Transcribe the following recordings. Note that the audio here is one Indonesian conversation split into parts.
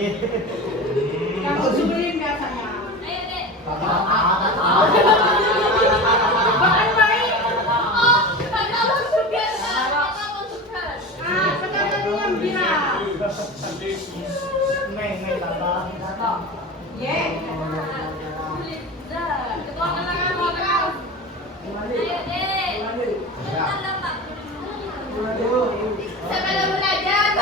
Kamu zurin biasanya. Ayo, Dek. Makan baik. Oh, kakak mau sugar. Kakak mau sugar. Sekarang yang bilang. Neng, tata. Ye. Ketua anak-anak lokal. Ayo, Dek. Bentar, Pak. Sampai belajar.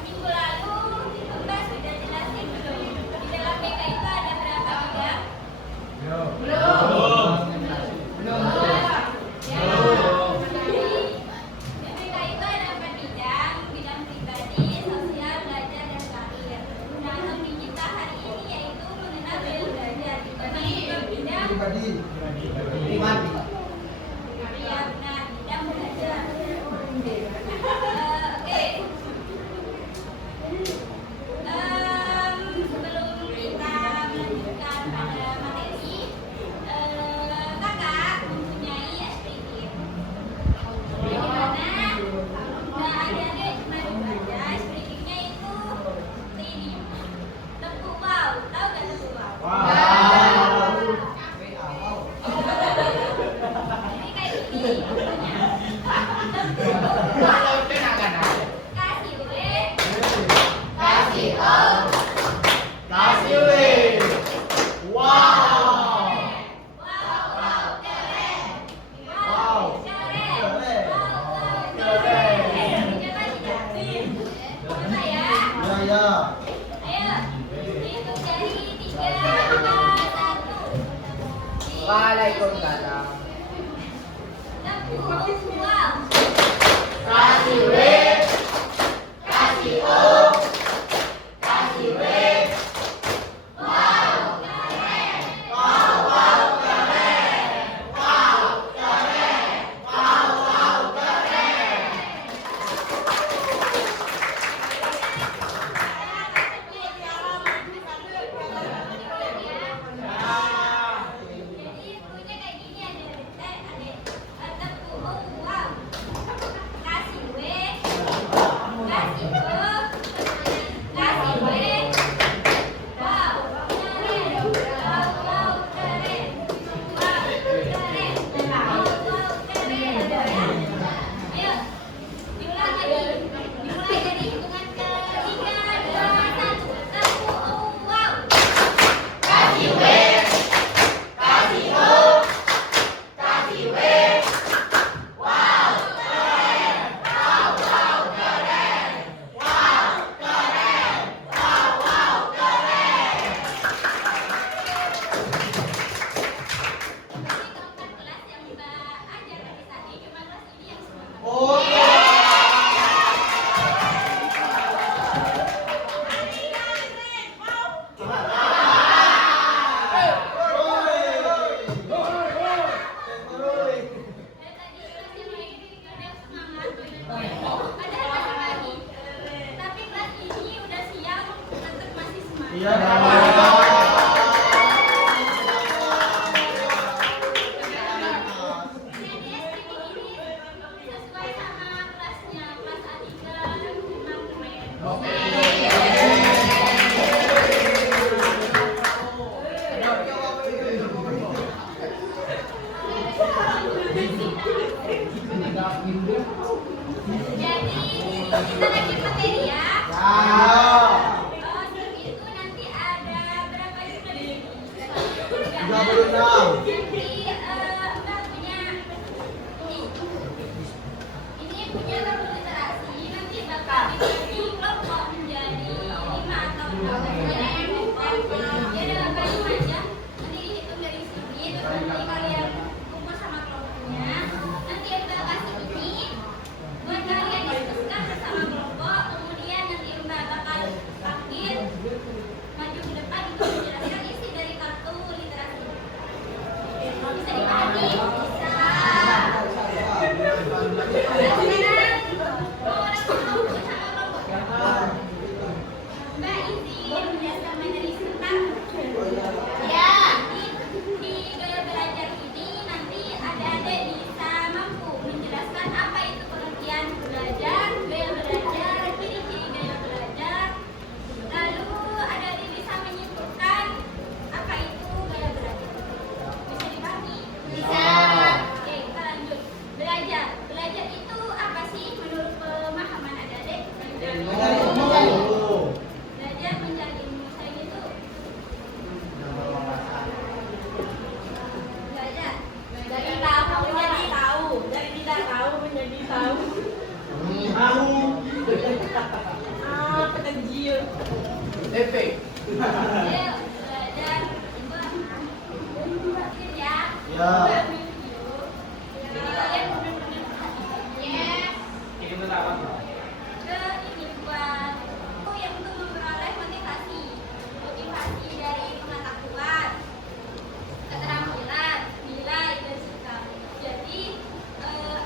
Minggu lalu Mbak sudah jelasin belum? Di dalam BK itu ada berapa bidang? Belum. Di BK itu ada 4 bidang, bidang pribadi, sosial, belajar, dan karir. Nah, topik kita hari ini yaitu mengenal gaya belajar. Bidang Pribadi. ya benar, bidang belajar. Oke. Sebelum kita melanjutkan pada materi, kakak mempunyai SPG. Di mana adik-adik pernah dibaca SPG-nya itu seperti ini. Tepuk wow, tahu gak tepuk wow? Ini kayak gini. Kasih we. Kasih weh. Wow. Wow, keren. Wow, Keren. keren. Keren. Coba tidak? Coba ya. Ya. Ayo. Hitung dari 3, 2, 1. Waalaikumsalam. Tepuk wow. Kasih weh. Kasih o. Kasih weh. Wow, keren. Wow, keren. Wow, keren. Wow, keren. Jadi bunyinya kayak gini ada tepuk wow. Kasih we. Kasih o. Kasih we. Wow, keren. Wow, keren. Wow, keren. Wow, keren. Ayo, diulang lagi. Dimulai dari hitungan ke 3, 2, 1. Tepuk wow. Kasih weh. Kasih o. Kasih weh. Wow, keren. Wow, keren. Wow, keren. Wow, keren. Ini keempat kelas yang Mbak ajar tadi, cuma kelas ini yang semua. Oke. Dari tadi kelas yang lain ada semangat, padahal masih pagi. Tapi kelas ini udah siang, tetap masih semangat. Iya. Jadi SPG ini sesuai sama kelasnya, kelas A3 dan 6 kemarin. ini punya kartu literasi, nanti bakal dibagi kelompok menjadi 5 atau 6 kelompok. Ya dalam kalimat aja, nanti dihitung dari sini, terus nanti kalian kumpul sama kelompoknya. Nanti yang kita kasih ini buat kalian diskusikan bersama kelompok. Kemudian nanti Mbak bakal panggil maju ke depan untuk menjelaskan isi dari kartu literasi. Bisa dipahami? Bisa. Mbak izin menjelaskan materi sebentar. Ya. Di gaya belajar ini nanti adik-adik bisa mampu menjelaskan apa itu pengertian belajar, gaya belajar, ciri-ciri gaya belajar. Lalu adik-adik bisa menyimpulkan apa itu gaya belajar. Bisa dipahami? Bisa. Oke, kita lanjut. Belajar. Belajar itu apa sih menurut pemahaman adik-adik? Belajar mencari ilmu. Selain itu, belajar Dari tahu menjadi tahu, dari tidak tahu menjadi tahu. Penenjil. Efek. Ayo, belajar. Mungkin ya. Ya. Buat video. Jadi kalian benar-benar perhatikan. Ke ini buat yang untuk memperoleh motivasi. Motivasi dari pengetahuan, keterampilan, nilai, dan sikap. Jadi,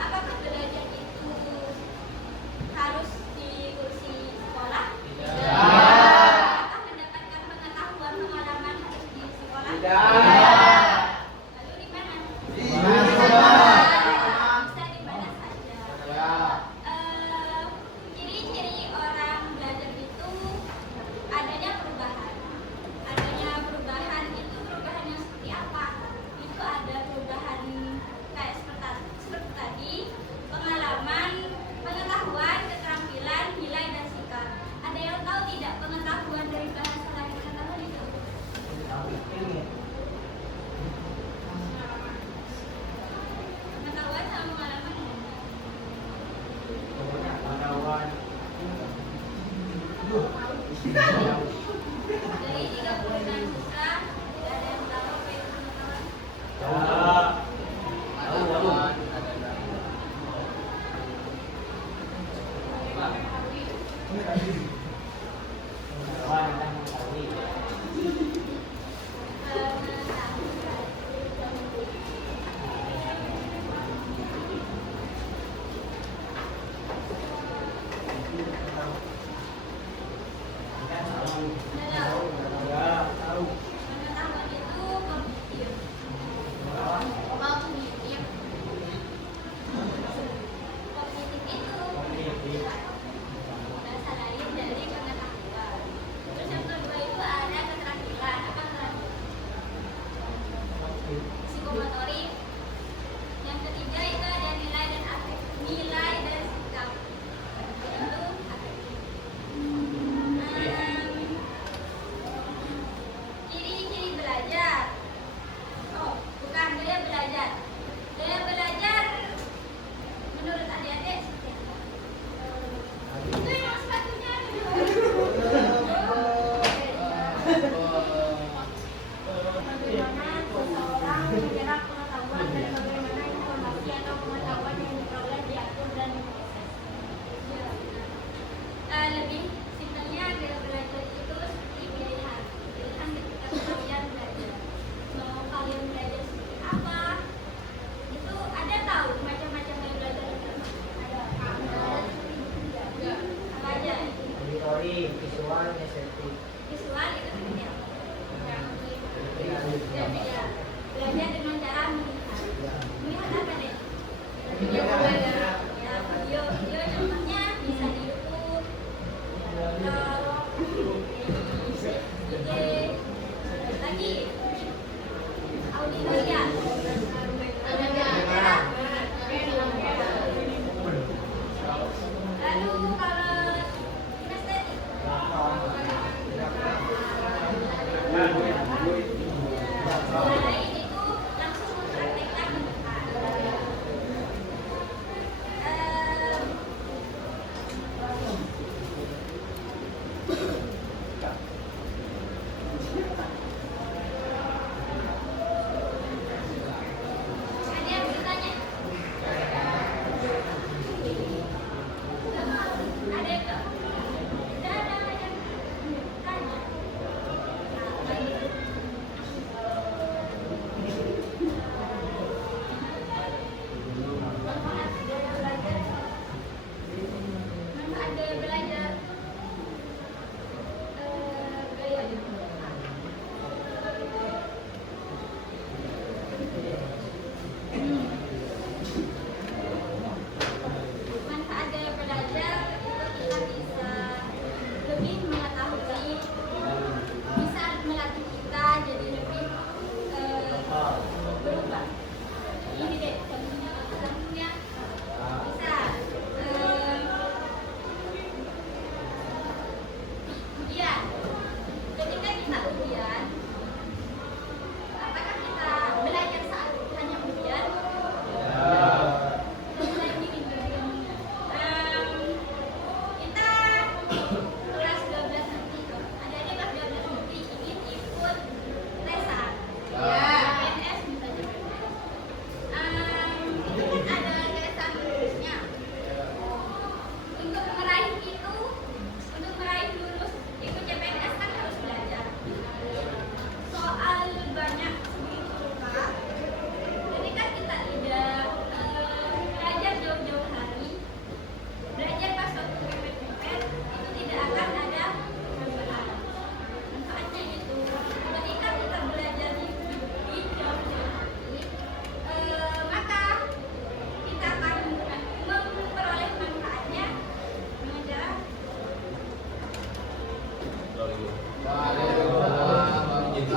apakah belajar itu harus di kursi sekolah? Apakah mendapatkan pengetahuan, pengalaman harus di sekolah? Lalu di mana? Bisa di mana saja. Ciri-ciri orang belajar itu adanya perubahan. Adanya perubahan itu perubahan yang seperti apa? Itu ada perubahan kayak seperti tadi, pengalaman, pengetahuan, keterampilan, nilai, dan sikap. Ada yang tahu tidak pengetahuan dari bahasa lain pengetahuan itu?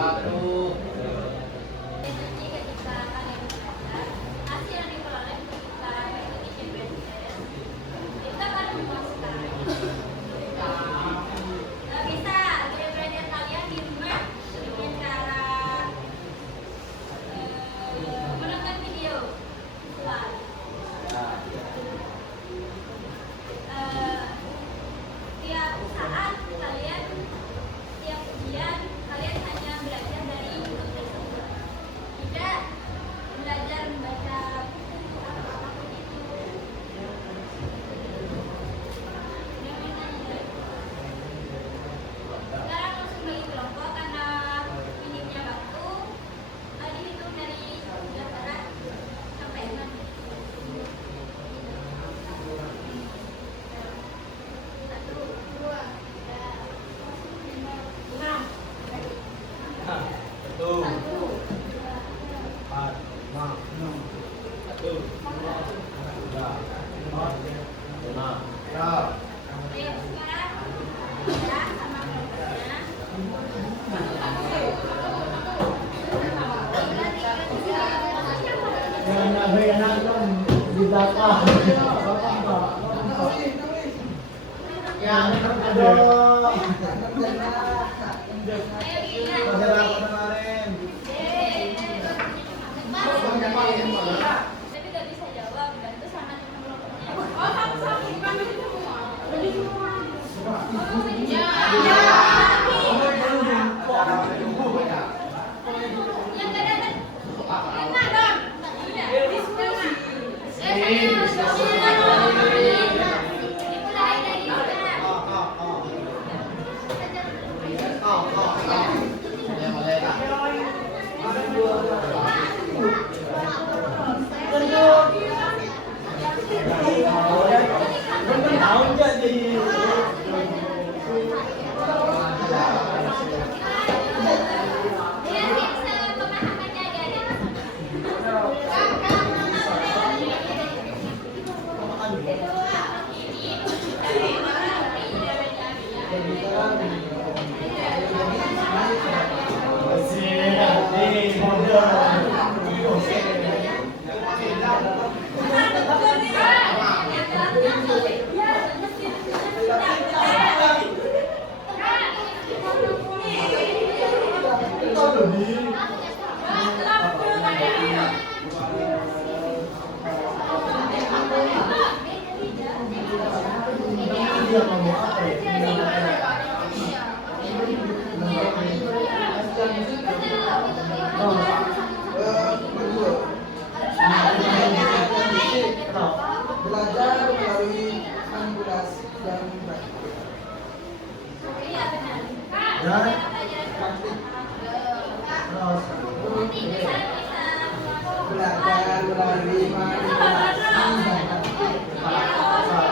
Satu. Jadi ketika kalian belajar, hasil yang diperoleh ketika mengikuti CPNS itu akan memuaskan. Bisa belajar kalian di rumah dengan cara menonton video visual. Tiap saat kalian, tiap ujian kalian hanya belajar dari YouTube tersebut, tidak belajar membaca buku atau apapun itu. Sekarang langsung bagi kelompok karena minimnya waktu, dihitung dari sebelah barat sampai 6. Satu, dua, tiga, 6. Satu. Empat. Lima. Satu. Dua. Tiga. Empat. Lima. Ya. Ayo sekarang ya sama kelompoknya. Yang nabaikan di belakang. Yang ada Ayo giliran. masalah kemarin. Tapi gak bisa jawab, bantu sama teman kelompoknya. Oh, satu-satu bukan beli semua. Beli semua. Yang gak dapat dimulai dari sekarang. Ya, mulai, Kak. Tahun jadi. Lihat pemahamannya adik-adik. Dia ngomong apa ya? Belajar melalui manipulasi dan praktik. Iya benar. Dan Praktik terus Nanti bisa belajar melalui manipulasi dan praktik.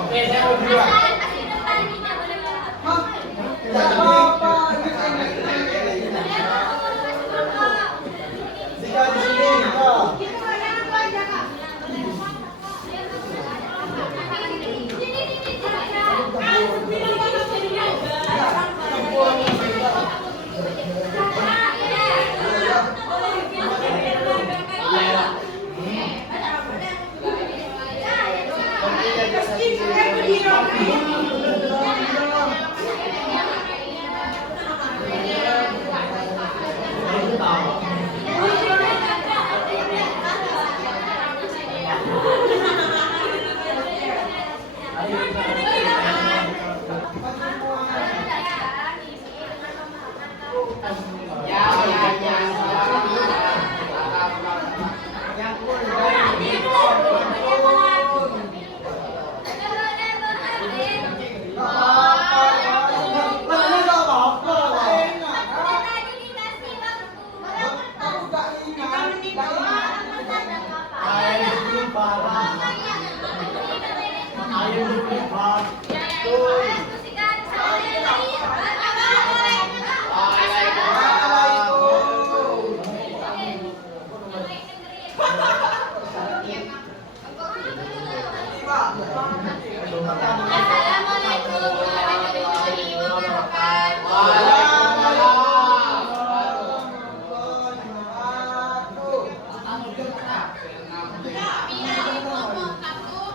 Oke, saya mau dua. Jika di sini, Ini Assalamualaikum warahmatullahi wabarakatuh.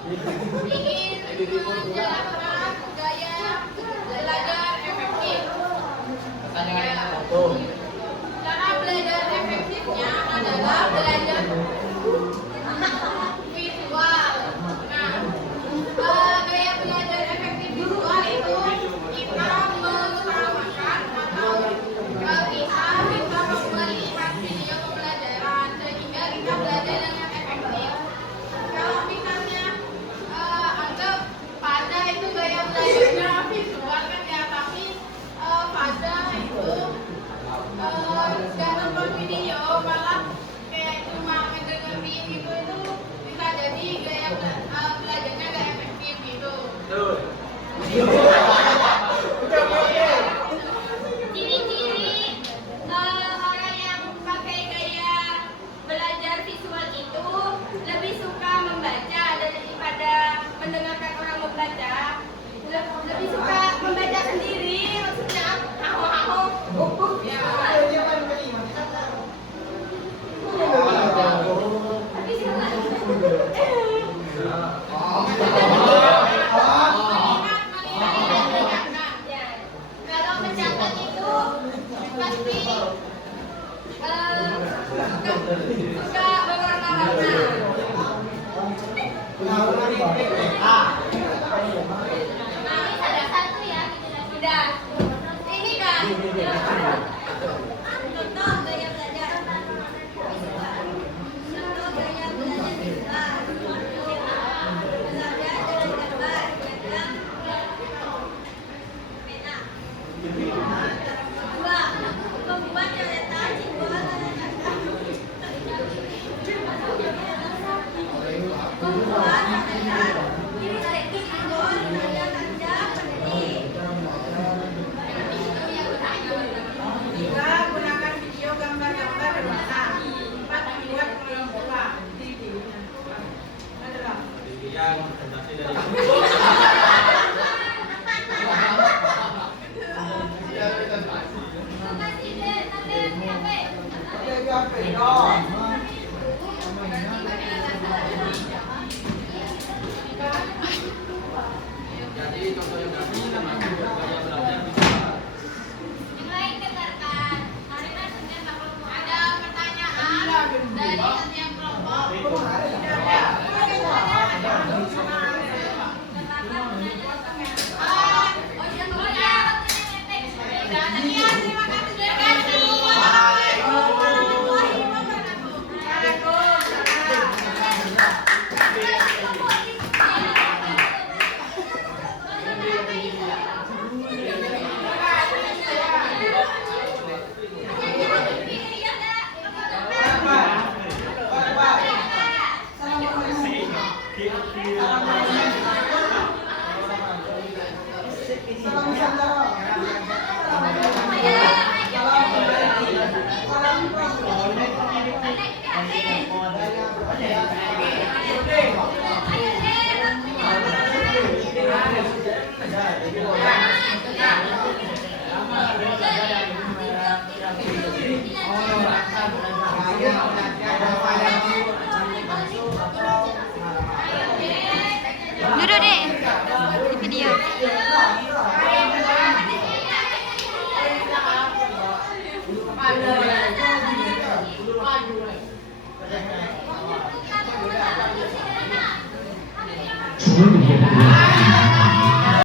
Ingin menjelaskan gaya belajar efektif. Cara belajar efektifnya adalah belajar visual. Nah, gaya belajar efektif visual itu kita mengutamakan atau kita bisa melihat video pembelajaran sehingga kita belajar dengan efektif. Kalau misalnya anggap pada itu gaya belajarnya visual kan ya, tapi pada itu gak nonton video malah kayak cuma ngedengerin gitu, itu bisa jadi gaya belajarnya gak efektif gitu.